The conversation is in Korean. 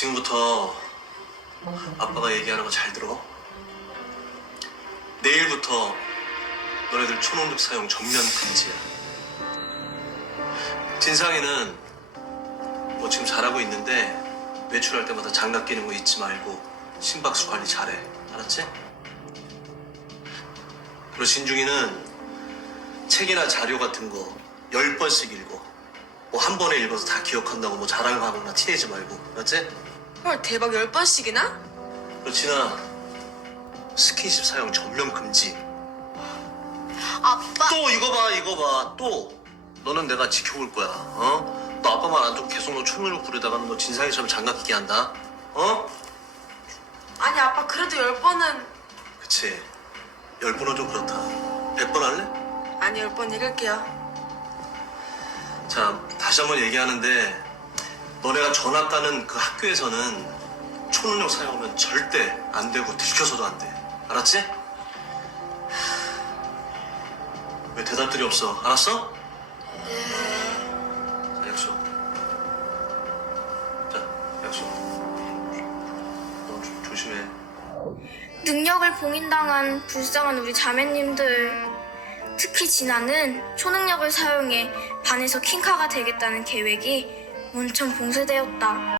지금부터 아빠가 얘기하는 거 잘 들어. 내일부터 너네들 초능력 사용 전면 금지야. 진상이는 뭐 지금 잘하고 있는데 외출할 때마다 장갑 끼는 거 잊지 말고 심박수 관리 잘해. 알았지? 그리고 진중이는 책이나 자료 같은 거 열 번씩 읽어. 뭐 한 번에 읽어서 다 기억한다고 뭐 자랑하거나 티내지 말고. 알았지? 헐 대박 열 번씩이나? 그렇지나 스킨십 사용 전면 금지. 아빠 또 이거 봐 이거 봐또 너는 내가 지켜볼 거야. 어? 너 아빠 말 안 듣고 계속 너 초능력 부리다가 너 진상이처럼 장갑 끼게 한다. 어? 아니 아빠 그래도 열 번은 그치. 열 번은 좀 그렇다. 백 번 할래? 아니 열 번 읽을게요 자 다시 한번 얘기하는데 너네가 전학 가는 그 학교에서는 초능력 사용하면 절대 안 되고 들켜서도 안 돼. 알았지? 왜 대답들이 없어? 알았어? 자, 약속. 자, 약속. 너 조- 조심해. 능력을 봉인당한 불쌍한 우리 자매님들. 특히 진아는 초능력을 사용해 반에서 킹카가 되겠다는 계획이 온천 봉쇄되었다.